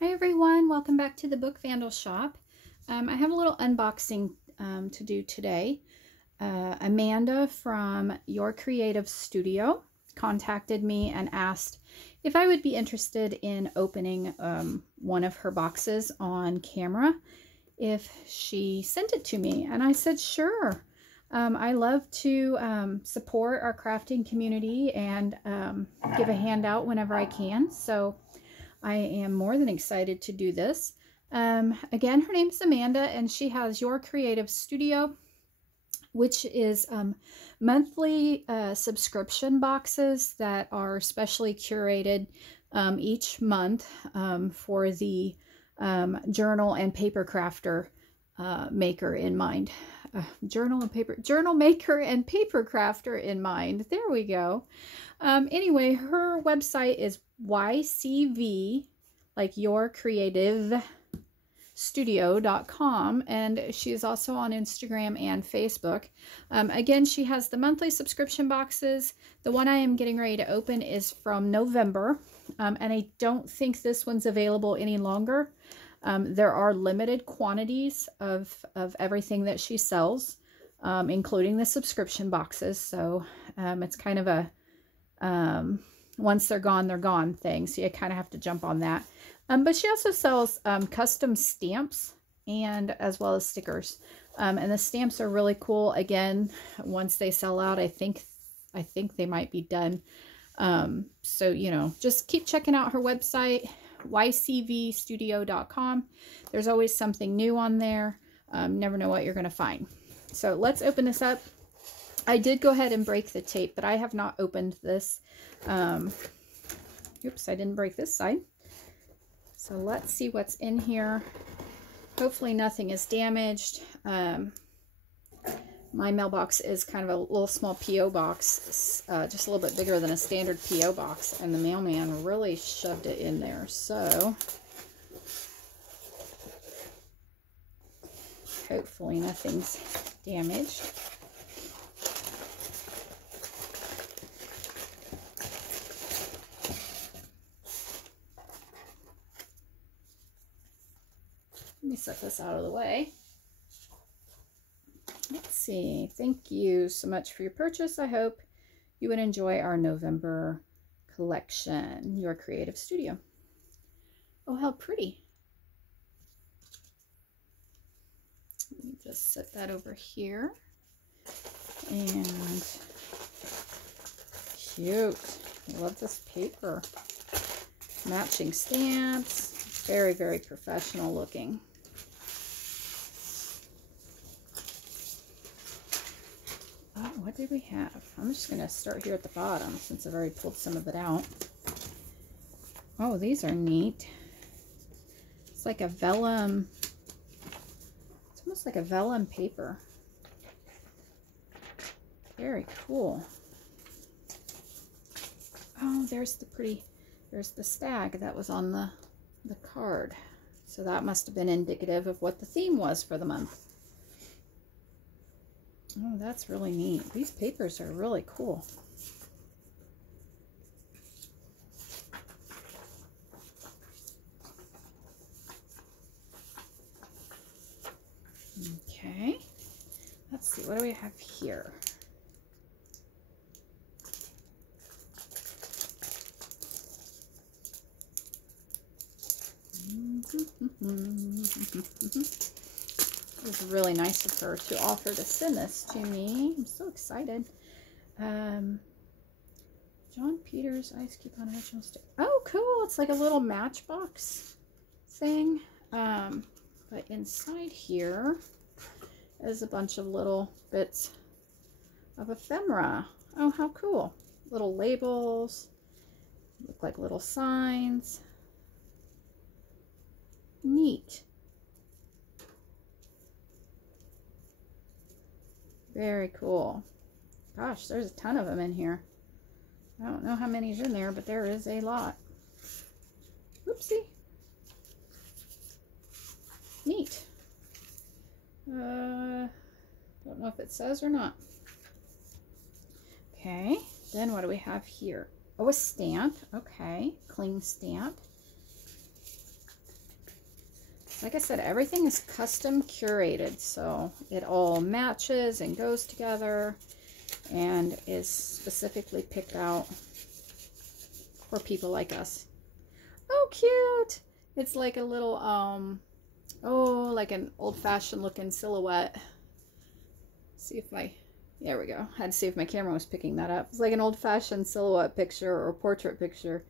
Hi everyone, welcome back to the Book Vandal Shop. I have a little unboxing to do today. Amanda from Your Creative Studio contacted me and asked if I would be interested in opening one of her boxes on camera if she sent it to me. And I said, sure. I love to support our crafting community and give a handout whenever I can. So I am more than excited to do this. Again, her name is Amanda, and she has Your Creative Studio, which is monthly subscription boxes that are specially curated each month for the journal and paper crafter maker in mind. Journal maker and paper crafter in mind. There we go. Anyway, her website is YCV, like Your Creative Studio.com, and she is also on Instagram and Facebook. Again, she has the monthly subscription boxes. The one I am getting ready to open is from November, and I don't think this one's available any longer. There are limited quantities of everything that she sells, including the subscription boxes. So it's kind of a once they're gone thing. So you kind of have to jump on that. But she also sells custom stamps and as well as stickers. And the stamps are really cool. Again, once they sell out, I think they might be done. So, you know, just keep checking out her website, ycvstudio.com. There's always something new on there. Never know what you're going to find. So let's open this up. I did go ahead and break the tape, but I have not opened this. Oops, I didn't break this side. So let's see what's in here. Hopefully nothing is damaged. My mailbox is kind of a little small P.O. box, just a little bit bigger than a standard P.O. box, and the mailman really shoved it in there. So hopefully nothing's damaged. Let me set this out of the way. Let's see. Thank you so much for your purchase. I hope you would enjoy our November collection, Your Creative Studio. Oh, how pretty. Let me just set that over here. And cute. I love this paper. Matching stamps. Very, very professional looking. Oh, what did we have? I'm just going to start here at the bottom since I've already pulled some of it out. Oh, these are neat. It's like a vellum. It's almost like a vellum paper. Very cool. Oh, there's the stag that was on the card. So that must have been indicative of what the theme was for the month. Oh, that's really neat. These papers are really cool. Okay. Let's see. What do we have here? It was really nice of her to offer to send this to me. I'm so excited. John Peters Ice Coupon Original Stick. Oh, cool. It's like a little matchbox thing. But inside here is a bunch of little bits of ephemera. Oh, how cool. Little labels. Look like little signs. Neat. Very cool. Gosh, there's a ton of them in here. I don't know how many's in there, but there is a lot. Oopsie. Neat. Don't know if it says or not. Okay, then what do we have here? Oh, a stamp. Okay, clean stamp. Like I said, everything is custom curated, so it all matches and goes together and is specifically picked out for people like us. Oh, cute! It's like a little, oh, like an old-fashioned looking silhouette. See if there we go. I had to see if my camera was picking that up. It's like an old-fashioned silhouette picture or portrait picture,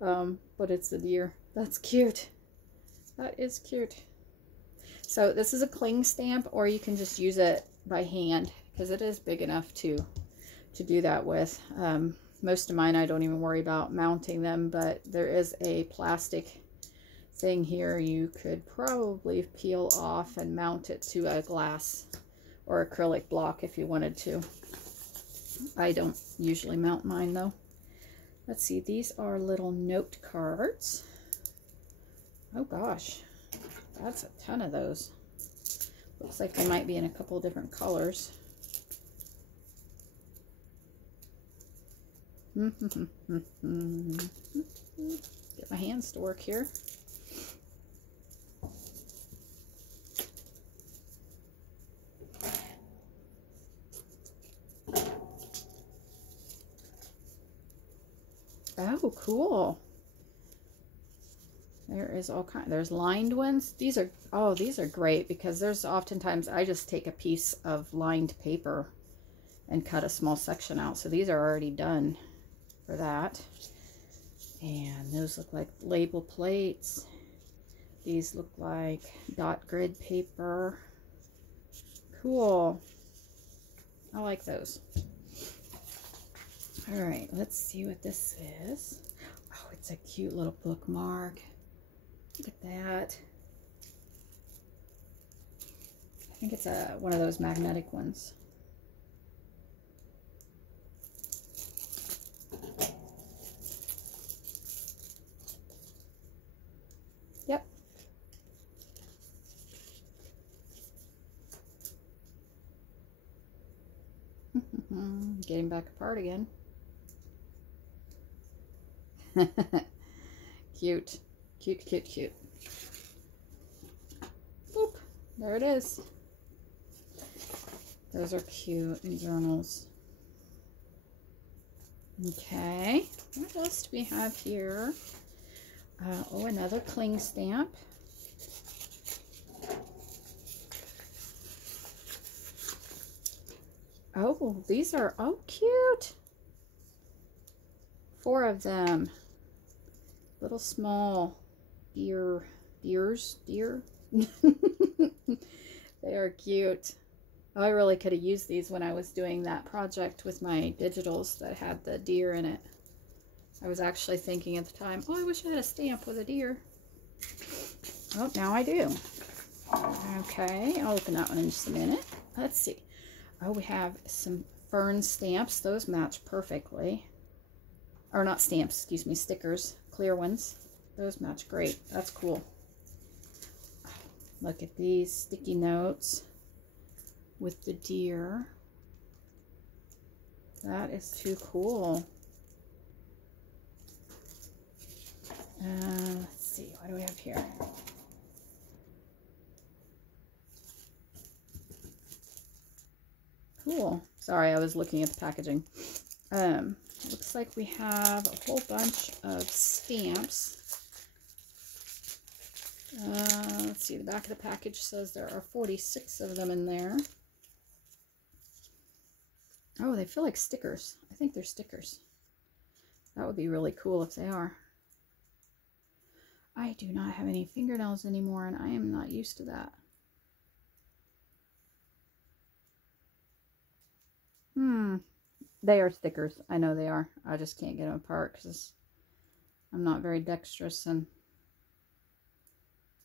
but it's a deer. That's cute. That is cute. So this is a cling stamp, or you can just use it by hand because it is big enough to do that with. Most of mine I don't even worry about mounting them, but there is a plastic thing here you could probably peel off and mount it to a glass or acrylic block if you wanted to. I don't usually mount mine though. Let's see, these are little note cards. Oh gosh, that's a ton of those. Looks like they might be in a couple of different colors. Get my hands to work here. Oh, cool. There is all kind. There's lined ones. These are, oh, these are great because there's oftentimes I just take a piece of lined paper and cut a small section out. So these are already done for that. And those look like label plates. These look like dot grid paper. Cool. I like those. All right, let's see what this is. Oh, it's a cute little bookmark. Look at that. I think it's one of those magnetic ones. Yep. Getting back apart again. Cute. Cute, cute, cute. Boop. There it is. Those are cute in journals. Okay. What else do we have here? Oh, another cling stamp. Oh, these are, oh, cute. 4 of them. Little small deer. They are cute. Oh, I really could have used these when I was doing that project with my digitals that had the deer in it. I was actually thinking at the time, oh, I wish I had a stamp with a deer. Oh, now I do. Okay, I'll open that one in just a minute. Let's see. Oh, we have some fern stamps. Those match perfectly. Or not stamps, excuse me, stickers. Clear ones. Those match great. That's cool. Look at these sticky notes with the deer. That is too cool. Let's see, what do we have here? Cool. Sorry, I was looking at the packaging. Looks like we have a whole bunch of stamps. Let's see, the back of the package says there are 46 of them in there. Oh, they feel like stickers. I think they're stickers. That would be really cool if they are. I do not have any fingernails anymore, and I am not used to that. They are stickers. I know they are. I just can't get them apart because I'm not very dexterous and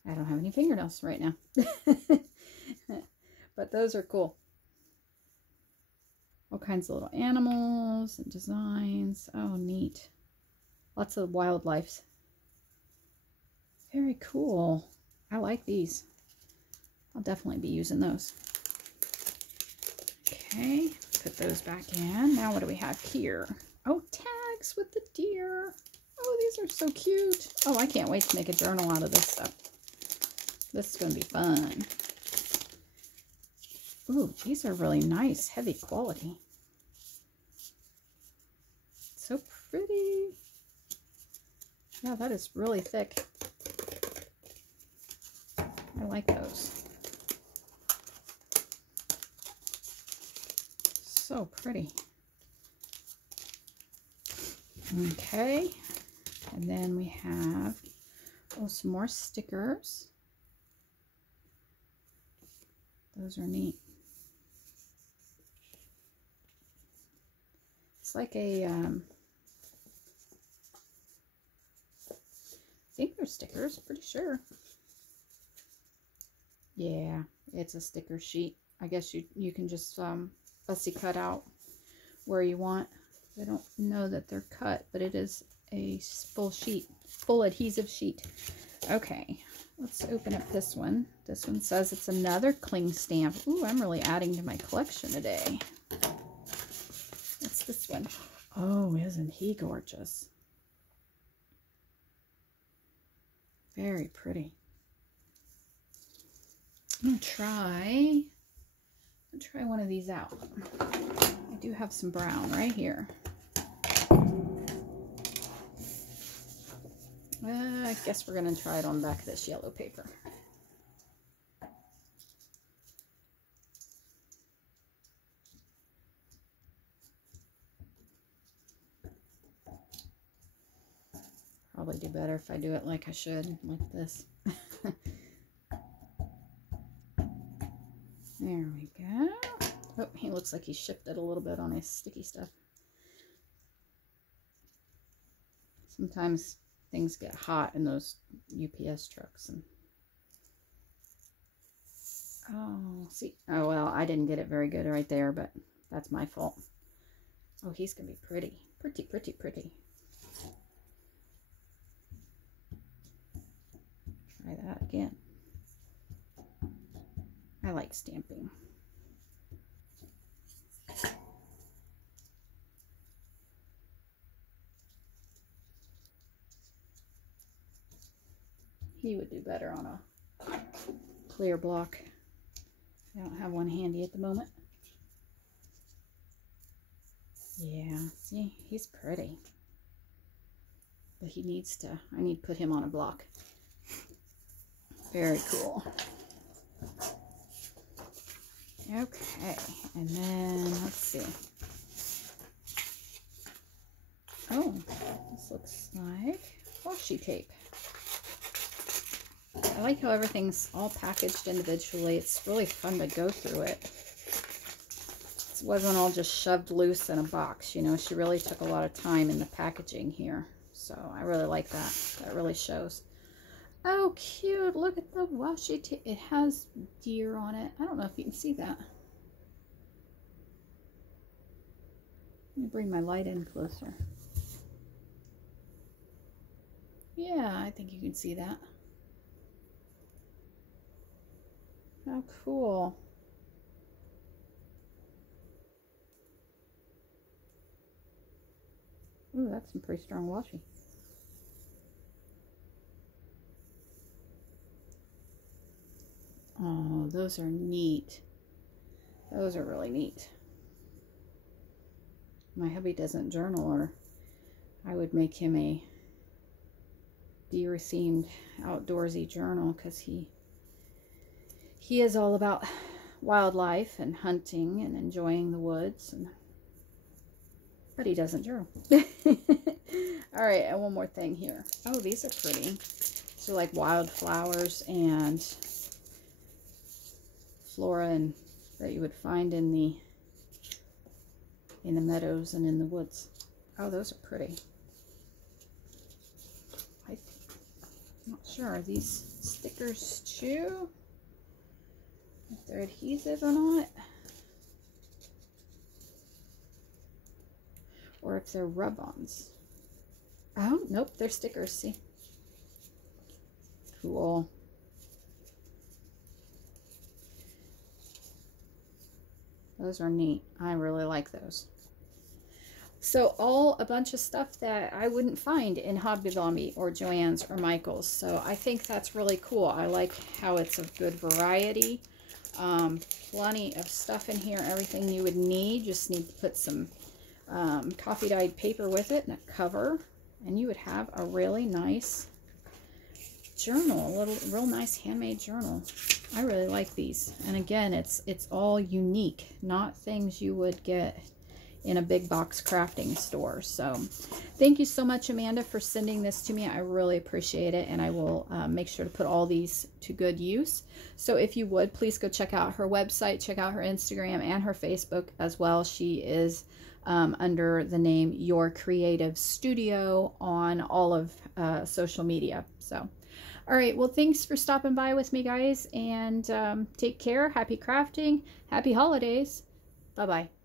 I don't have any fingernails right now. But those are cool. All kinds of little animals and designs. Oh, neat. Lots of wildlife. Very cool. I like these. I'll definitely be using those. Okay, put those back in. Now what do we have here? Oh, tags with the deer. Oh, these are so cute. Oh, I can't wait to make a journal out of this stuff. This is going to be fun. Ooh, these are really nice, heavy quality. So pretty. Yeah, that is really thick. I like those. So pretty. Okay, and then we have some more stickers. Those are neat. It's like a, I think they're stickers, pretty sure. Yeah, it's a sticker sheet. I guess you can just fussy cut out where you want. I don't know that they're cut, but it is a full sheet, full adhesive sheet. Okay, let's open up this one. This one says it's another cling stamp. Ooh, I'm really adding to my collection today. What's this one? Oh, isn't he gorgeous? Very pretty. I'm gonna try one of these out. I do have some brown right here. I guess we're going to try it on the back of this yellow paper. Probably do better if I do it like I should, like this. There we go. Oh, he looks like he shifted a little bit on his sticky stuff. Sometimes things get hot in those UPS trucks. And oh, see. Oh, well, I didn't get it very good right there, but that's my fault. Oh, he's going to be pretty. Pretty, pretty, pretty. Try that again. I like stamping. He would do better on a clear block. I don't have one handy at the moment. Yeah, see, he's pretty. But he needs to, I need to put him on a block. Very cool. Okay, and then let's see. Oh, this looks like washi tape. I like how everything's all packaged individually. It's really fun to go through it. It wasn't all just shoved loose in a box, you know. She really took a lot of time in the packaging here. So I really like that. That really shows. Oh, cute. Look at the washi tape. It has deer on it. I don't know if you can see that. Let me bring my light in closer. Yeah, I think you can see that. How cool. Ooh, that's some pretty strong washi. Oh, those are neat. Those are really neat. My hubby doesn't journal, or I would make him a deer-themed outdoorsy journal, because he is all about wildlife and hunting and enjoying the woods, but he doesn't journal. All right, and one more thing here. Oh, these are pretty. So like wildflowers and flora and that you would find in the meadows and in the woods. Oh, those are pretty. I'm not sure. Are these stickers too? If they're adhesive or not. Or if they're rub-ons. Oh, nope, they're stickers, see? Cool. Those are neat. I really like those. So a bunch of stuff that I wouldn't find in Hobby Lobby or Joann's or Michael's. So I think that's really cool. I like how it's a good variety. Plenty of stuff in here, everything you would need. Just need to put some coffee dyed paper with it and a cover, and you would have a really nice journal, a real nice handmade journal. I really like these. And again, it's all unique, not things you would get in a big box crafting store. So thank you so much, Amanda, for sending this to me. I really appreciate it, and I will make sure to put all these to good use. So if you would, please go check out her website, check out her Instagram and her Facebook as well. She is under the name Your Creative Studio on all of social media. So all right, well, thanks for stopping by with me, guys, and take care. Happy crafting. Happy holidays. Bye-bye.